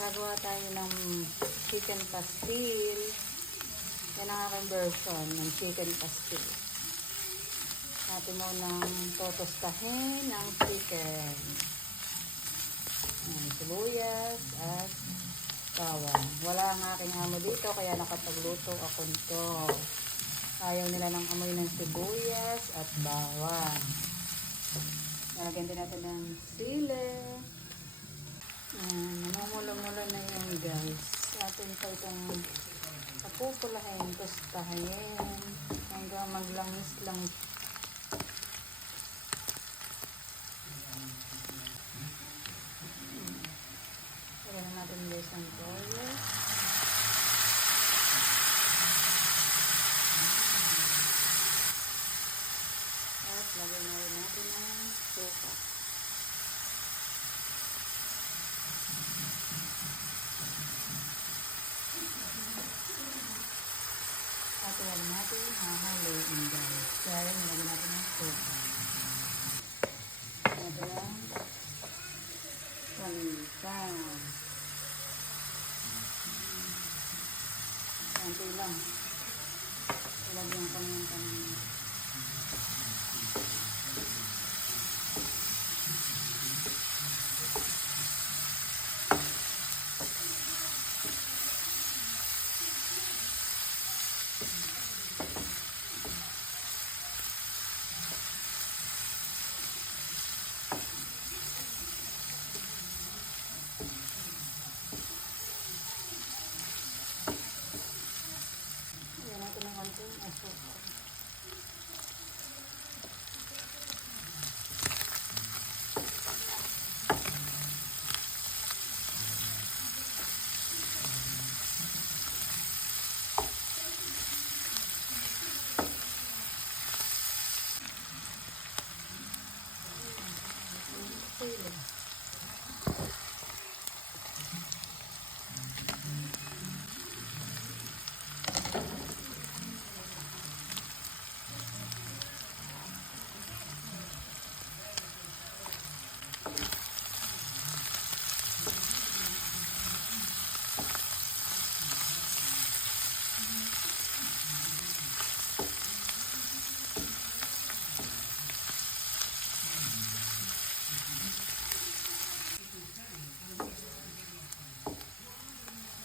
Gagawa tayo ng chicken pastil. Yan ang aking version ng chicken pastil. Natin mo nang totostahin ng chicken. Sibuyas at bawang. Wala ang aking amo dito kaya nakapagluto ako nito. Ayaw nila ng amoy ng sibuyas at bawang. Lagyan din natin ng sili. Namumulo-mulo na yun guys. Atin pa itong papupulahin, tostahin hanggang maglangis lang. Lagyan natin guys ng toyo. At lagyan natin ng suka. At huwag natin hahaluin guys. Kaya nilagyan natin ng suka. Ito lang. Paminta. Konti lang. Ilagyan ko ng paminta.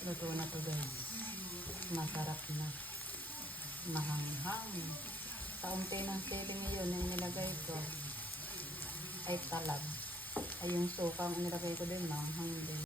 Luto na to guys. Masarap na. Mahanghang. Kaunti ng sili ngayon yung nilagay ko ay talab. Ay yung suka ang nilagay ko din mahanghang din.